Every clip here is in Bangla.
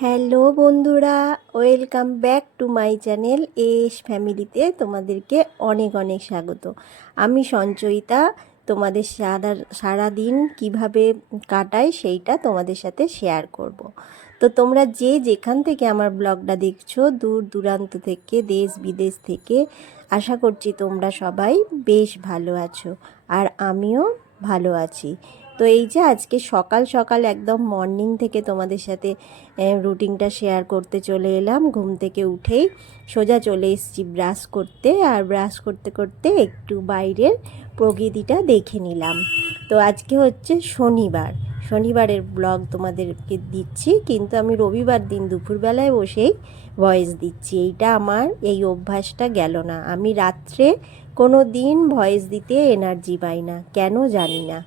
হ্যালো বন্ধুরা, welcome back to my channel S ফ্যামিলিতে তোমাদেরকে অনেক অনেক স্বাগত। আমি সঞ্চয়িতা। তোমাদের সারাদিন কিভাবে কাটাই সেইটা তোমাদের সাথে শেয়ার করব। তো তোমরা যে যেখান থেকে আমার ব্লগটা দেখছো, দূর দূরান্ত থেকে, দেশ বিদেশ থেকে, আশা করছি তোমরা সবাই বেশ ভালো আছো আর আমিও ভালো আছি। তো এই যে আজকে সকাল সকাল একদম মর্নিং থেকে তোমাদের সাথে রুটিনটা শেয়ার করতে চলে এলাম। ঘুম থেকে উঠেই সোজা চলে এসেছি ব্রাশ করতে, আর ব্রাশ করতে করতে একটু বাইরের প্রকৃতিটা দেখে নিলাম। তো আজকে হচ্ছে শনিবারের ব্লগ তোমাদেরকে দিচ্ছি, কিন্তু আমি রবিবার দিন দুপুরবেলায় বসেই ভয়েস দিচ্ছি। এইটা আমার এই অভ্যাসটা গেল না। আমি রাত্রে কোনো দিন ভয়েস দিতে এনার্জি পাই না, কেন জানি না।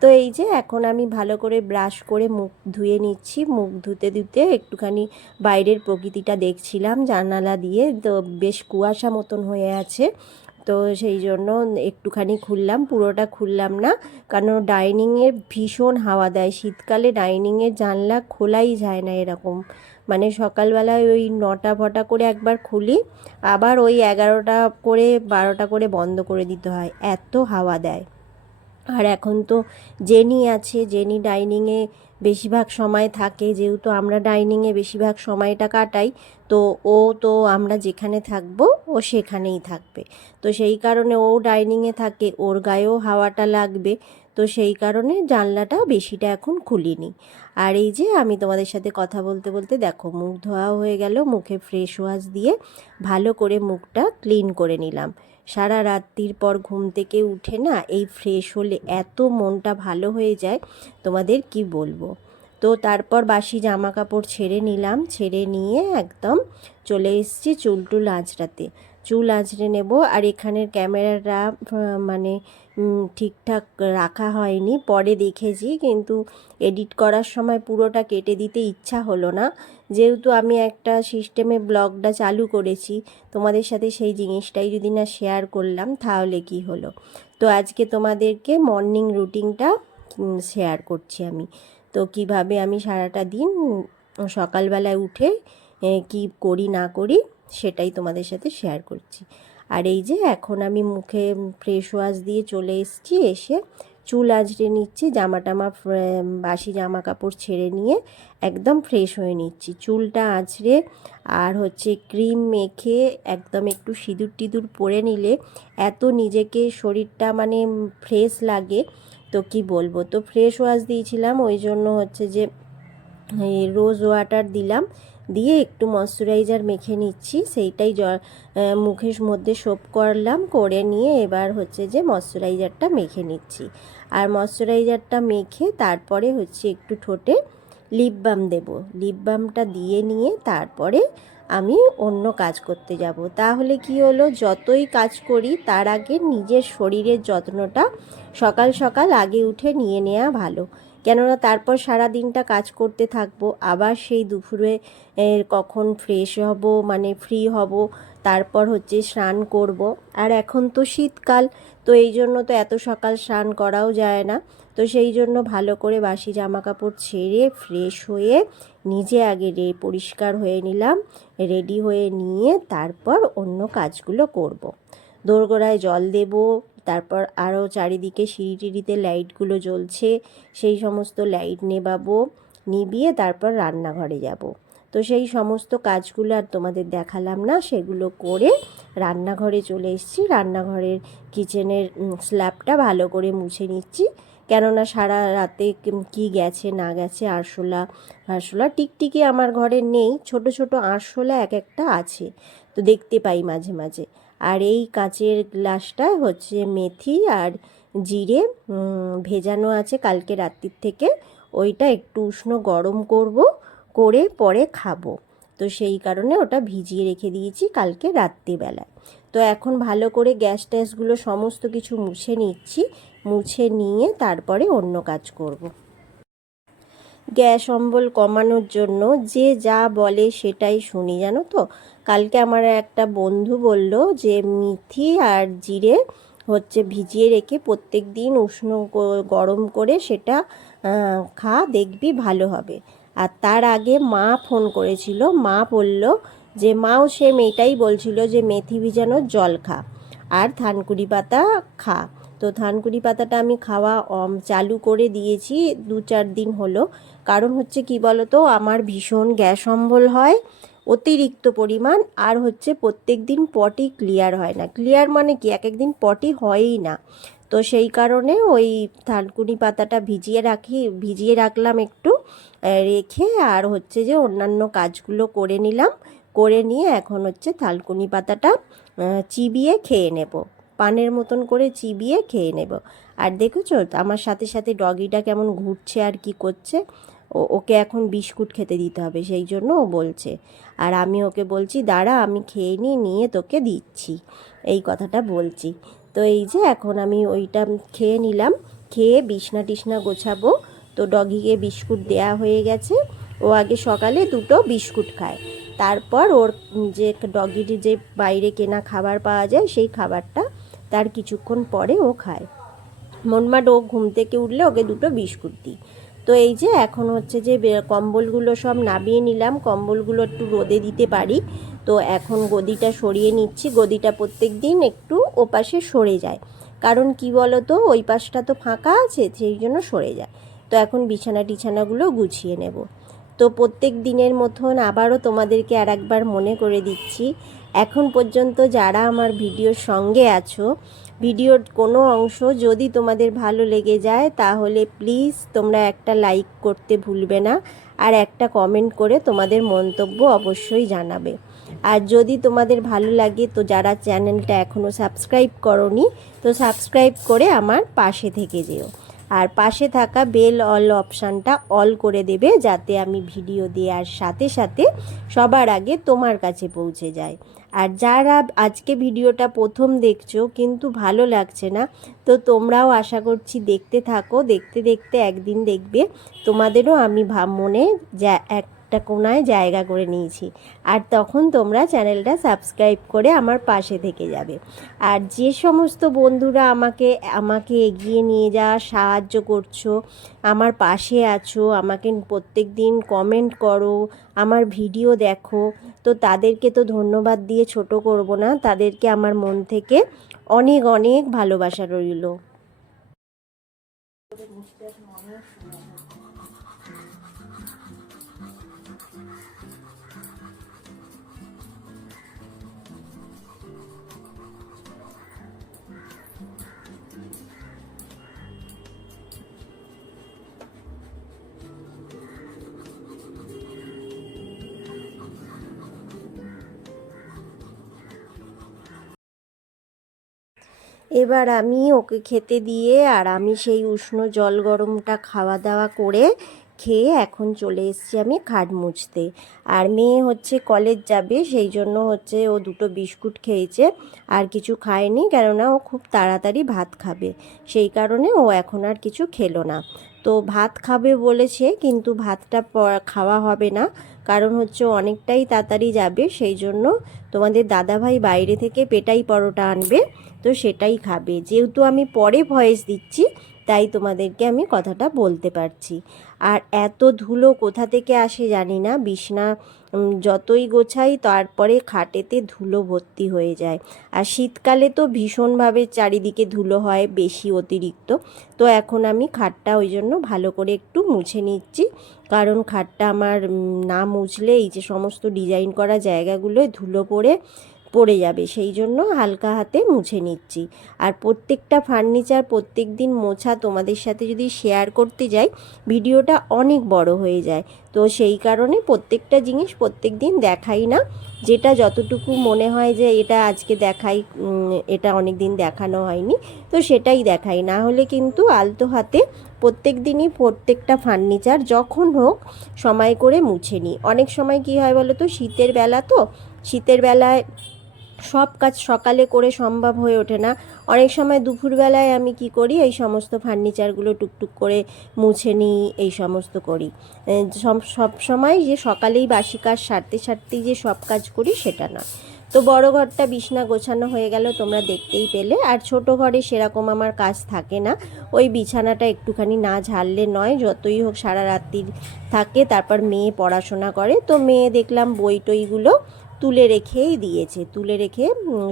তো এই যে এখন আমি ভালো করে ব্রাশ করে মুখ ধুয়ে নিচ্ছি। মুখ ধুতে ধুতে একটুখানি বাইরের প্রকৃতিটা দেখছিলাম জানালা দিয়ে। তো বেশ কুয়াশা মতন হয়ে আছে, তো সেই জন্য একটুখানি খুললাম, পুরোটা খুললাম না, কারণ ডাইনিংয়ের ভীষণ হাওয়া দেয়। শীতকালে ডাইনিংয়ের জানলা খোলাই যায় না এরকম, মানে সকালবেলায় ওই 9টা ফটা করে একবার খুলি, আবার ওই 11টা করে 12টা করে বন্ধ করে দিতে হয়, এত হাওয়া দেয়। আর এখন তো জেনি আছে, জেনি ডাইনিংয়ে বেশিরভাগ সময় থাকে, যেহেতু আমরা ডাইনিংয়ে বেশিরভাগ সময়টা কাটাই। তো ও তো আমরা যেখানে থাকবো ও সেখানেই থাকবে, তো সেই কারণে ও ডাইনিংয়ে থাকে, ওর গায়েও হাওয়াটা লাগবে। তো সেই কারণে জানলাটা বেশিটা এখন খুলিনি। আর এই যে আমি তোমাদের সাথে কথা বলতে বলতে দেখো মুখ ধোয়া হয়ে গেল, মুখে ফ্রেশ ওয়াশ দিয়ে ভালো করে মুখটা ক্লিন করে নিলাম। সারা রাত্রির পর ঘুম থেকে উঠে না এই ফ্রেশ হলে এত মনটা ভালো হয়ে যায়, তোমাদের কি বলবো। তো তারপর বাসি জামা কাপড় ছেড়ে নিলাম, ছেড়ে নিয়ে একদম চলে এসেছি চুল আঁচড়াতে। চুল আঁচড়ে নেব। আর এখানের ক্যামেরাটা মানে ঠিকঠাক রাখা হয়নি, পরে দেখেছি, কিন্তু এডিট করার সময় পুরোটা কেটে দিতে ইচ্ছা হলো না। যেহেতু আমি একটা সিস্টেমে ব্লগটা চালু করেছি, তোমাদের সাথে সেই জিনিসটাই যদি না শেয়ার করলাম তাহলে কি হলো। তো আজকে তোমাদেরকে মর্নিং রুটিনটা শেয়ার করছি আমি। তো কিভাবে আমি সারাটা দিন সকালবেলায় উঠে কি করি না করি সেটাই তোমাদের সাথে শেয়ার করছি। আর এই যে এখন আমি মুখে ফ্রেশ ওয়াশ দিয়ে চলে এসেছি, এসে চুল আঁচড়ে নিচ্ছি, বাসি জামা কাপড় ছেড়ে নিয়ে একদম ফ্রেশ হয়ে নিচ্ছি চুলটা আঁচড়ে। আর হচ্ছে ক্রিম মেখে একদম একটু সিঁদুর টিঁদুর পরে নিলে এত নিজেকে শরীরটা মানে ফ্রেশ লাগে, তো কি বলবো। তো ফ্রেশ ওয়াশ দিয়েছিলাম, ওই জন্য হচ্ছে যে রোজ ওয়াটার দিলাম, দিয়ে একটু ময়শ্চারাইজার মেখে নিচ্ছি, সেইটাই মুখের মধ্যে সোপ করলাম, করে নিয়ে এবার হচ্ছে যে ময়শ্চারাইজারটা মেখে নিচ্ছি। আর ময়শ্চারাইজারটা মেখে তারপরে হচ্ছে একটু ঠোঁটে লিপ বাম দেবো। লিপ বামটা দিয়ে নিয়ে তারপরে আমি অন্য কাজ করতে যাব। তাহলে কি হলো, যতই কাজ করি তার আগে নিজের শরীরের যত্নটা সকাল সকাল আগে উঠে নিয়ে নেওয়া ভালো। কেননা তারপর সারা দিনটা কাজ করতে থাকবো, আবার সেই দুপুরে কখন ফ্রেশ হব মানে ফ্রি হব, তারপর হচ্ছে স্নান করব। আর এখন তো শীতকাল, তো এই জন্য তো এত সকাল স্নান করাও যায় না। তো সেই জন্য ভালো করে বাসি জামা কাপড় ছেড়ে ফ্রেশ হয়ে নিজে আগে পরিষ্কার হয়ে নিলাম, রেডি হয়ে নিয়ে তারপর অন্য কাজগুলো করব। দোরগোড়ায় জল দেব, তারপর আরও চারিদিকে সিঁড়ি টিড়িতে লাইটগুলো জ্বলছে, সেই সমস্ত লাইট নেভাবো, নিভিয়ে তারপর রান্নাঘরে যাব। তো সেই সমস্ত কাজগুলো আর তোমাদের দেখালাম না, সেগুলো করে রান্নাঘরে চলে এসেছি। রান্নাঘরের কিচেনের স্ল্যাবটা ভালো করে মুছে নিচ্ছি, কেননা সারা রাতে কি গেছে না গেছে, আরশোলা টিকটিকি আমার ঘরে নেই, ছোট ছোট আরশোলা এক একটা আছে, তো দেখতে পাই মাঝে মাঝে। আর এই কাচের গ্লাসটা হচ্ছে মেথি আর জিরে ভেজানো আছে কালকে রাত্রির থেকে, ওইটা একটু উষ্ণ গরম করব, করে পরে খাবো। তো সেই কারণে ওটা ভিজিয়ে রেখে দিয়েছি কালকে রাত্রিবেলায়। তো এখন ভালো করে গ্যাস ট্যাসগুলো সমস্ত কিছু মুছে নিচ্ছি, মুছে নিয়ে তারপরে অন্য কাজ করব। গ্যাস অম্বল কমানোর জন্য যে যা বলে সেটাই শুনি, জানো তো। কালকে আমার একটা বন্ধু বলল যে মেথি আর জিরে হচ্ছে ভিজিয়ে রেখে প্রত্যেক দিন উষ্ণ গরম করে সেটা খা, দেখবি ভালো হবে। আর তার আগে মা ফোন করেছিল, মা বলল যে মাও সেম এটাই বলছিল যে মেথি ভিজানোর জল খা আর থানকুনি পাতা খা। তো থানকুনি পাতাটা আমি খাওয়া চালু করে দিয়েছি 2-4 দিন হলো। কারণ হচ্ছে কি বলো তো, আমার ভীষণ গ্যাস অম্বল হয় অতিরিক্ত পরিমাণ, আর হচ্ছে প্রত্যেক দিন পটি ক্লিয়ার হয় না। ক্লিয়ার মানে কি, এক একদিন পটি হয়ই না। তো সেই কারণে ওই থানকুনি পাতাটা ভিজিয়ে রাখলাম একটু, রেখে আর হচ্ছে যে অন্যান্য কাজগুলো করে নিলাম। করে নিয়ে এখন হচ্ছে থানকুনি পাতাটা চিবিয়ে খেয়ে নেব, পানের মতন করে চিবিয়ে খেয়ে নেব। আর দেখেছো আমার সাথে সাথে ডগিটা কেমন ঘুরছে আর কি করছে। ওকে এখন বিস্কুট খেতে দিতে হবে, সেই জন্য ও বলছে। আর আমি ওকে বলছি দাঁড়া আমি খেয়ে নিয়ে তোকে দিচ্ছি, এই কথাটা বলছি। তো এই যে এখন আমি ওইটা খেয়ে নিলাম, খেয়ে বিছনা টিছনা গোছাবো। তো ডগিকে বিস্কুট দেয়া হয়ে গেছে। ও আগে সকালে 2টো বিস্কুট খায়, তারপর ওর যে ডগির যে বাইরে কেনা খাবার পাওয়া যায় সেই খাবারটা তার কিছুক্ষণ পরে ও খায়। মনমাড ও ঘুম থেকে উঠলে ওকে 2টো বিস্কুট দিই। তো এই যে এখন হচ্ছে যে কম্বলগুলো সব নামিয়ে নিলাম, কম্বলগুলো একটু রোদে দিতে পারি। তো এখন গদিটা সরিয়ে নিচ্ছি, গদিটা প্রত্যেক দিন একটু ওপাশে সরে যায়, কারণ কি বলো তো ওই পাশটা তো ফাঁকা আছে, সেই জন্য সরে যায়। তো এখন বিছানা টিছানাগুলো গুছিয়ে নেব। তো প্রত্যেক দিনের মতন আবারও তোমাদেরকে আর একবার মনে করে দিচ্ছি, এখন পর্যন্ত যারা আমার ভিডিওর সঙ্গে আছো, ভিডিওর কোনো অংশ যদি তোমাদের ভালো লেগে যায় তাহলে প্লিজ তোমরা একটা লাইক করতে ভুলবে না, আর একটা কমেন্ট করে তোমাদের মন্তব্য অবশ্যই জানাবে। আর যদি তোমাদের ভালো লাগে তো যারা চ্যানেলটা এখনও সাবস্ক্রাইব করোনি, তো সাবস্ক্রাইব করে আমার পাশে থেকে যেও। আর পাশে থাকা বেল অল অপশানটা অল করে দেবে, যাতে আমি ভিডিও দেওয়ার সাথে সাথে সবার আগে তোমার কাছে পৌঁছে যায়। আর যারা আজকে ভিডিওটা প্রথম দেখছো কিন্তু ভালো লাগছে না, তো তোমরাও আশা করছি দেখতে থাকো, দেখতে দেখতে একদিন দেখবে তোমাদেরও আমি মনে একটা কোনায় জায়গা করে নিয়েছি। আর তখন তোমরা চ্যানেলটা সাবস্ক্রাইব করে আমার পাশে থেকে যাবে। আর যে সমস্ত বন্ধুরা আমাকে এগিয়ে নিয়ে যাওয়ার সাহায্য করছো, আমার পাশে আছো, আমাকে প্রত্যেক দিন কমেন্ট করো, আমার ভিডিও দেখো, তো তাদেরকে তো ধন্যবাদ দিয়ে ছোট করব না, তাদেরকে আমার মন থেকে অনেক অনেক ভালোবাসা রইল। এবার আমি ওকে খেতে দিয়ে আর আমি সেই উষ্ণ জল গরমটা খাওয়া দাওয়া করে খেয়ে এখন চলে এসেছি আমি খাট মুছতে। আর মেয়ে হচ্ছে কলেজ যাবে, সেই জন্য হচ্ছে ও 2টো বিস্কুট খেয়েছে, আর কিছু খায়নি, কেননা ও খুব তাড়াতাড়ি ভাত খাবে, সেই কারণে ও এখন আর কিছু খেলো না। তো ভাত খাবে বলেছে, কিন্তু ভাতটা খাওয়া হবে না, কারণ হচ্ছে অনেকটাই তাড়াতাড়ি যাবে, সেই জন্য তোমাদের দাদাভাই বাইরে থেকে পেটাই পরোটা আনবে, তো সেটাই খাবে। যেহেতু আমি পরে ভয়েস দিচ্ছি তাই তোমাদেরকে আমি কথাটা বলতে পারছি। আর এত ধুলো কোথা থেকে আসে জানি না, বিছনা যতই গোছাই তারপরে খাটেতে ধুলো ভর্তি হয়ে যায়। আর শীতকালে তো ভীষণভাবে চারিদিকে ধুলো হয়, বেশি অতিরিক্ত। তো এখন আমি খাটটা ওই জন্য ভালো করে একটু মুছে নিচ্ছি, কারণ খাটটা আমার না মুছলে এই যে সমস্ত ডিজাইন করা জায়গাগুলোয় ধুলো পড়ে যাবে, সেই জন্য হালকা হাতে মুছে নিচ্ছি। আর প্রত্যেকটা ফার্নিচার প্রত্যেক দিন মোছা তোমাদের সাথে যদি শেয়ার করতে যাই ভিডিওটা অনেক বড় হয়ে যায়, তো সেই কারণে প্রত্যেকটা জিনিস প্রত্যেক দিন দেখাই না, যেটা যতটুকু মনে হয় যে এটা আজকে দেখাই, এটা অনেক দিন দেখানো হয়নি, তো সেটাই দেখাই। না হলে কিন্তু আলতো হাতে প্রত্যেক দিনই প্রত্যেকটা ফার্নিচার যখন হোক সময় করে মুছে নিই। অনেক সময় কি হয় বলো তো, শীতের বেলা, তো শীতের বেলায় সব কাজ সকালে করে সম্ভব হয়ে ওঠে না, অনেক সময় দুপুরবেলায় আমি কি করি, এই সমস্ত ফার্নিচারগুলো টুকটুক করে মুছে নিই, এই সমস্ত করি। সব সময় যে সকালেই বাসি কাজ সারতেই যে সব কাজ করি সেটা না। তো বড় ঘরটা বিছনা গোছানো হয়ে গেল, তোমরা দেখতেই পেলে। আর ছোট ঘরে সেরকম আমার কাজ থাকে না, ওই বিছানাটা একটুখানি না ঝাড়লে নয়, যতই হোক সারা রাত্রি থাকে। তারপর মেয়ে পড়াশোনা করে, তো মেয়ে দেখলাম বই টইগুলো তুলে রেখেই দিয়েছে, তুলে রেখে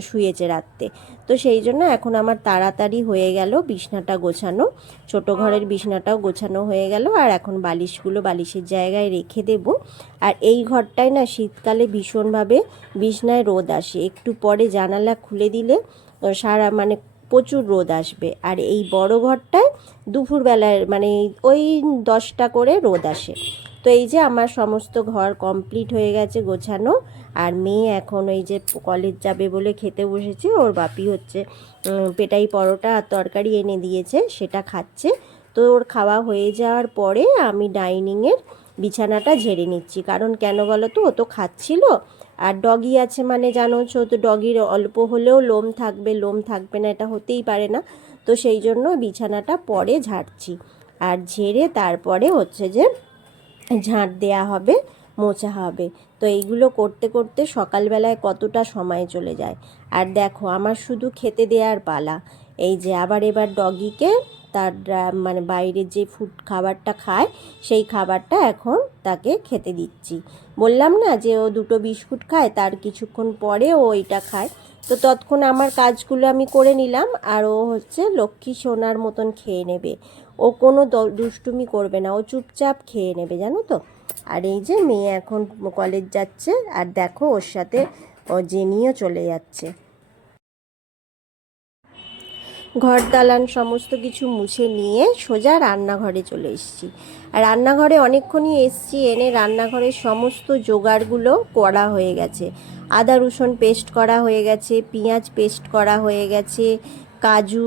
শুয়েছে রাত্রে। তো সেই জন্য এখন আমার তাড়াতাড়ি হয়ে গেল বিছনাটা গোছানো, ছোট ঘরের বিছনাটাও গোছানো হয়ে গেল। আর এখন বালিশগুলো বালিশের জায়গায় রেখে দেব। আর এই ঘরটায় না শীতকালে ভীষণভাবে বিছনায় রোদ আসে, একটু পরে জানালা খুলে দিলে সারা মানে প্রচুর রোদ আসবে। আর এই বড় ঘরটায় দুপুরবেলায় মানে ওই 10টা করে রোদ আসে। তো এই যে আমার সমস্ত ঘর কমপ্লিট হয়ে গেছে গোছানো। আর মেয়ে এখন ওই যে কলেজ যাবে বলে খেতে বসেছে, ওর বাপি হচ্ছে পেটাই পরোটা আর তরকারি এনে দিয়েছে, সেটা খাচ্ছে। তো ওর খাওয়া হয়ে যাওয়ার পরে আমি ডাইনিংয়ের বিছানাটা ঝেড়ে নিচ্ছি। কারণ কেন বলো তো, ও তো খাচ্ছিল, আর ডগি আছে মানে জানোছো তো, ডগির অল্প হলেও লোম থাকবে, লোম থাকবে না এটা হতেই পারে না। তো সেই জন্য বিছানাটা পরে ঝাড়ছি। আর ঝেড়ে তারপরে হচ্ছে যে ঝাঁট দেয়া হবে, মোছা হবে। তো এইগুলো করতে করতে সকালবেলায় কতটা সময় চলে যায়। আর দেখো আমার শুধু খেতে দেওয়ার পালা। এই যে আবার এবার ডগিকে তার মানে বাইরের যে ফুড খাবারটা খায় সেই খাবারটা এখন তাকে খেতে দিচ্ছি। বললাম না যে ও 2টো বিস্কুট খায়, তার কিছুক্ষণ পরে ও ওইটা খায়। তো ততক্ষণ আমার কাজগুলো আমি করে নিলাম, আর ও হচ্ছে লক্ষ্মী সোনার মতন খেয়ে নেবে। ও কোনো দুষ্টুমি করবে না, ও চুপচাপ খেয়ে নেবে, জানো তো। আর এই যে মেয়ে এখন কলেজ যাচ্ছে, আর দেখো ওর সাথে ও জেনিও চলে যাচ্ছে। ঘর দালান সমস্ত কিছু মুছে নিয়ে সোজা রান্নাঘরে চলে এসেছি। আর রান্নাঘরে অনেকক্ষণই এসেছি, এনে রান্নাঘরের সমস্ত জোগাড়গুলো করা হয়ে গেছে। আদা রসুন পেস্ট করা হয়ে গেছে, পেঁয়াজ পেস্ট করা হয়ে গেছে, কাজু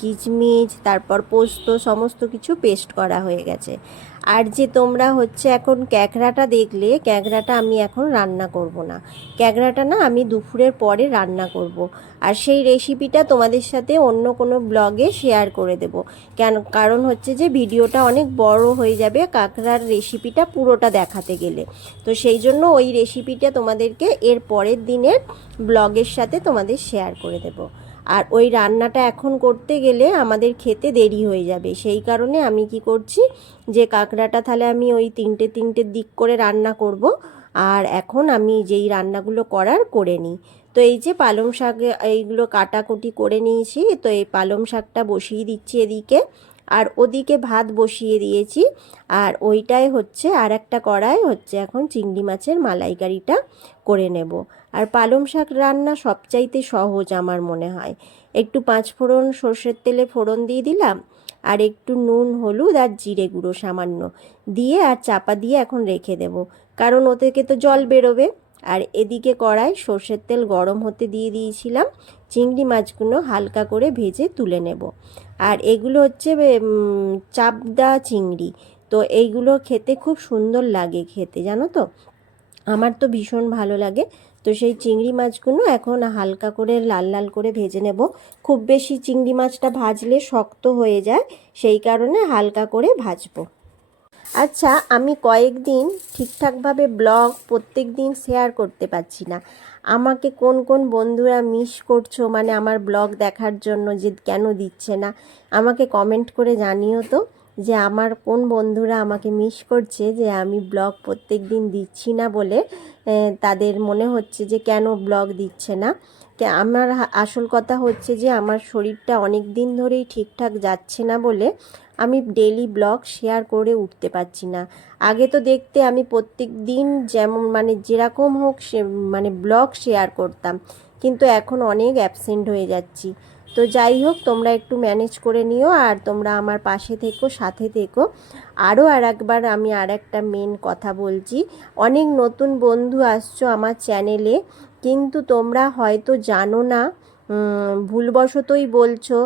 কিচমিচ তারপর পোস্ত সমস্ত কিছু পেস্ট করা হয়ে গেছে। আর যে তোমরা হচ্ছে এখন ক্যাকড়াটা দেখলে, ক্যাকড়াটা আমি এখন রান্না করব না, ক্যাকড়াটা না আমি দুপুরের পরে রান্না করব। আর সেই রেসিপিটা তোমাদের সাথে অন্য কোনো ব্লগে শেয়ার করে দেব। কারণ হচ্ছে যে ভিডিওটা অনেক বড় হয়ে যাবে কাঁকড়ার রেসিপিটা পুরোটা দেখাতে গেলে। তো সেই জন্য ওই রেসিপিটা তোমাদেরকে এর পরের দিনের ব্লগের সাথে তোমাদের শেয়ার করে দেব। আর ওই রান্নাটা এখন করতে গেলে আমাদের খেতে দেরি হয়ে যাবে, সেই কারণে আমি কি করছি যে কাঁকড়াটা তাহলে আমি ওই তিনটে দিক করে রান্না করব। আর এখন আমি যেই রান্নাগুলো করার করে নিই। তো এই যে পালং শাক এইগুলো কাটাকুটি করে নিয়েছি, তো এই পালং শাকটা বসিয়ে দিচ্ছি এদিকে, আর ওদিকে ভাত বসিয়ে দিয়েছি। আর ওইটাই হচ্ছে আর একটা কড়াই হচ্ছে এখন চিংড়ি মাছের মালাইকারিটা করে নেব। আর পালং শাক রান্না সবচাইতে সহজ আমার মনে হয়। একটু 5 ফোড়ন সর্ষের তেলে ফোড়ন দিয়ে দিলাম, আর একটু নুন হলুদ আর জিরে গুঁড়ো সামান্য দিয়ে আর চাপা দিয়ে এখন রেখে দেব, কারণ ও থেকে তো জল বেরোবে। আর এদিকে কড়াই সর্ষের তেল গরম হতে দিয়ে দিয়েছিলাম, চিংড়ি মাছগুলো হালকা করে ভেজে তুলে নেব। আর এগুলো হচ্ছে চাপদা চিংড়ি, তো এইগুলো খেতে খুব সুন্দর লাগে খেতে, জানো তো, আমার তো ভীষণ ভালো লাগে। তো সেই চিংড়ি মাছগুলো এখন হালকা করে লাল লাল করে ভেজে নেব। খুব বেশি চিংড়ি মাছটা ভাজলে শক্ত হয়ে যায়, সেই কারণে হালকা করে ভাজবো। আচ্ছা, আমি কয়েকদিন ঠিকঠাকভাবে ব্লগ প্রত্যেক দিন শেয়ার করতে পারছি না। আমাকে কোন কোন বন্ধুরা মিস করছো মানে আমার ব্লগ দেখার জন্য, যে কেন দিচ্ছে না আমাকে কমেন্ট করে জানিও তো, যে আমার কোন বন্ধুরা আমাকে মিস করছে যে আমি ব্লগ প্রত্যেক দিন দিচ্ছি না বলে তাদের মনে হচ্ছে যে কেন ব্লগ দিচ্ছে না। আমার আসল কথা হচ্ছে যে আমার শরীরটা অনেক দিন ধরেই ঠিকঠাক যাচ্ছে না বলে আমি ডেলি ব্লগ শেয়ার করে উঠতে পারছি না। আগে তো দেখতে আমি প্রত্যেক দিন যেমন মানে যেরকম হোক সে মানে ব্লগ শেয়ার করতাম, কিন্তু এখন অনেক অ্যাবসেন্ট হয়ে যাচ্ছি। তো যাই হোক, তোমরা একটু ম্যানেজ করে নিও, আর তোমরা আমার পাশে থেকো, সাথে থেকো। আরও একবার আমি একটা মেন কথা বলছি, অনেক নতুন বন্ধু আসছো আমার চ্যানেলে, কিন্তু তোমরা হয়তো জানো না, ভুলবশতই বলছো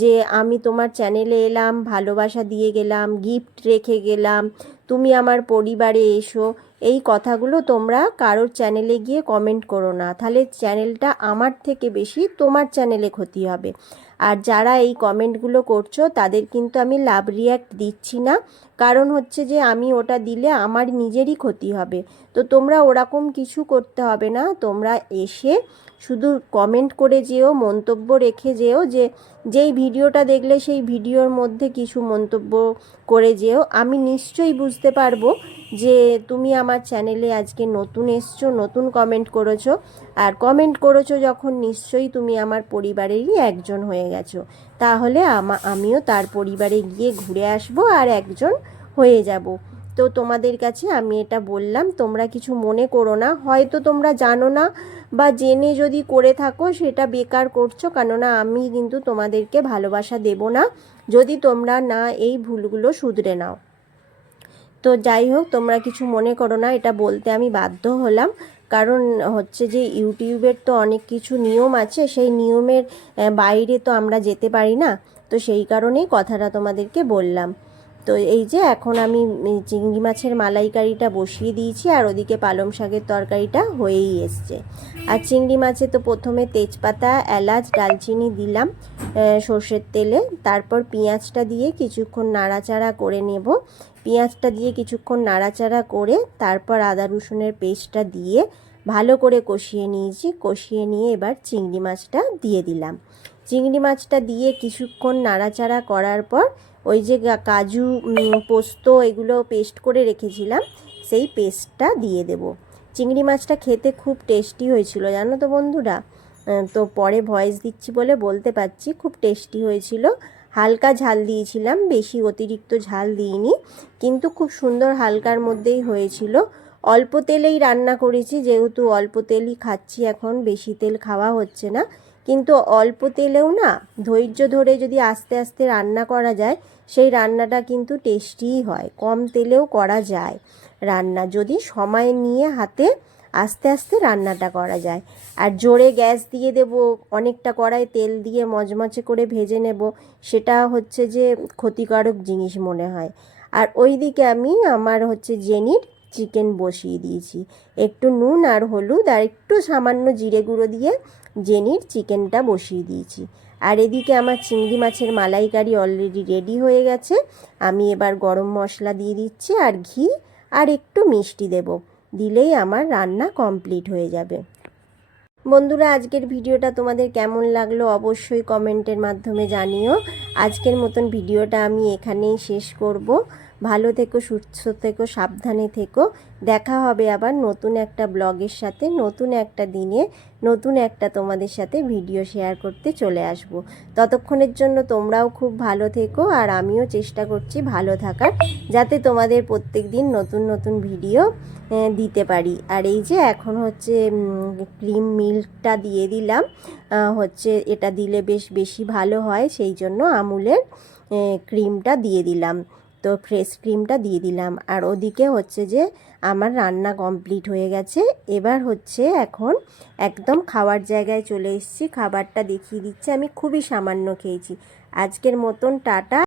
যে আমি তোমার চ্যানেলে এলাম, ভালোবাসা দিয়ে গেলাম, গিফট রেখে গেলাম, তুমি আমার পরিবারে এসো। এই কথাগুলো তোমরা কারোর চ্যানেলে গিয়ে কমেন্ট করো না, তাহলে চ্যানেলটা আমার থেকে বেশি তোমার চ্যানেলে ক্ষতি হবে। আর যারা এই কমেন্টগুলো করছো তাদের কিন্তু আমি লাভ রিয়্যাক্ট দিচ্ছি না, কারণ হচ্ছে যে আমি ওটা দিলে আমার নিজেরই ক্ষতি হবে। তো তোমরা ওরকম কিছু করতে হবে না, তোমরা এসে শুধু কমেন্ট করে যেও, মন্তব্য রেখে যেও, যে যেই ভিডিওটা দেখলে সেই ভিডিওর মধ্যে কিছু মন্তব্য করে যেও। আমি নিশ্চয়ই বুঝতে পারবো যে তুমি আমার চ্যানেলে আজকে নতুন এসছো, নতুন কমেন্ট করেছো, আর কমেন্ট করেছো যখন নিশ্চয়ই তুমি আমার পরিবারেরই একজন হয়ে গেছো। তাহলে আমিও তার পরিবারে গিয়ে ঘুরে আসবো আর একজন হয়ে যাব। তো তোমাদের কাছে আমি এটা বললাম, তোমরা কিছু মনে করো না, হয়তো তোমরা জানো না বা জেনে যদি করে থাকো সেটা বেকার করছো, কেননা আমি কিন্তু তোমাদেরকে ভালোবাসা দেব না যদি তোমরা না এই ভুলগুলো শুধরে নাও। তো যাই হোক, তোমরা কিছু মনে করো না, এটা বলতে আমি বাধ্য হলাম, কারণ হচ্ছে যে ইউটিউবের তো অনেক কিছু নিয়ম আছে, সেই নিয়মের বাইরে তো আমরা যেতে পারি না। তো সেই কারণেই কথাটা তোমাদেরকে বললাম। তো এই যে এখন আমি চিংড়ি মাছের মালাইকারিটা বসিয়ে দিয়েছি, আর ওদিকে পালং শাকের তরকারিটা হয়েই এসছে। আর চিংড়ি মাছে তো প্রথমে তেজপাতা, এলাচ, দালচিনি দিলাম সর্ষের তেলে, তারপর পেঁয়াজটা দিয়ে কিছুক্ষণ নাড়াচাড়া করে নেব। পেঁয়াজটা দিয়ে কিছুক্ষণ নাড়াচাড়া করে তারপর আদা রসুনের পেস্টটা দিয়ে ভালো করে কষিয়ে নিয়েছি। কষিয়ে নিয়ে এবার চিংড়ি মাছটা দিয়ে দিলাম। চিংড়ি মাছটা দিয়ে কিছুক্ষণ নাড়াচাড়া করার পর ওই যে কাজু, পোস্ত এগুলো পেস্ট করে রেখেছিলাম, সেই পেস্টটা দিয়ে দেব। চিংড়ি মাছটা খেতে খুব টেস্টি হয়েছিল জানো তো বন্ধুরা। তো পরে ভয়েস দিচ্ছি বলে বলতে পারছি, খুব টেস্টি হয়েছিল। হালকা ঝাল দিয়েছিলাম, বেশি অতিরিক্ত ঝাল দিইনি, কিন্তু খুব সুন্দর হালকার মধ্যেই হয়েছিল। অল্প তেলেই রান্না করেছি, যেহেতু অল্প তেলই খাচ্ছি এখন, বেশি তেল খাওয়া হচ্ছে না। কিন্তু অল্প তেলেও না, ধৈর্য ধরে যদি আস্তে আস্তে রান্না করা যায়, সেই রান্নাটা কিন্তু টেস্টিই হয়। কম তেলেও করা যায় রান্না, যদি সময় নিয়ে হাতে আস্তে আস্তে রান্নাটা করা যায়। আর জোরে গ্যাস দিয়ে দেব, অনেকটা কড়াই তেল দিয়ে মচমচে করে ভেজে নেব, সেটা হচ্ছে যে ক্ষতিকারক জিনিস মনে হয়। আর ওই দিকে আমি আমার হচ্ছে জেনির চিকেন বসিয়ে দিয়েছি, একটু নুন আর হলুদ আর একটু সামান্য জিরে গুঁড়ো দিয়ে জেনির চিকেনটা বসিয়ে দিয়েছি। আর এদিকে আমার চিংড়ি মাছের মালাইকারি অলরেডি রেডি হয়ে গেছে। আমি এবার গরম মশলা দিয়ে দিচ্ছি আর ঘি আর একটু মিষ্টি দেব, দিলেই আমার রান্না কমপ্লিট হয়ে যাবে। বন্ধুরা, আজকের ভিডিওটা তোমাদের কেমন লাগলো অবশ্যই কমেন্টের মাধ্যমে জানিও। আজকের মতন ভিডিওটা আমি এখানেই শেষ করব। ভালো থেকো, সুস্থ থেকো, সাবধানে থেকো। দেখা হবে আবার নতুন একটা ব্লগের সাথে, নতুন একটা দিনে, নতুন একটা তোমাদের সাথে ভিডিও শেয়ার করতে চলে আসব। ততক্ষণের জন্য তোমরাও খুব ভালো থেকো, আর আমিও চেষ্টা করছি ভালো থাকার, যাতে তোমাদের প্রত্যেক দিন নতুন নতুন ভিডিও দিতে পারি। আর এই যে এখন হচ্ছে ক্রিম মিল্কটা দিয়ে দিলাম, হচ্ছে এটা দিলে বেশ বেশি ভালো হয়, সেই জন্য আমুলের ক্রিমটা দিয়ে দিলাম, তো ফ্রেশ ক্রিমটা দিয়ে দিলাম। আর ওদিকে হচ্ছে যে আমার রান্না কমপ্লিট হয়ে গেছে। এবার হচ্ছে এখন একদম খাওয়ার জায়গায় চলে এসেছি, খাবারটা দেখিয়ে দিচ্ছি। আমি খুবই সামান্য খেয়েছি। আজকের মতন টাটা।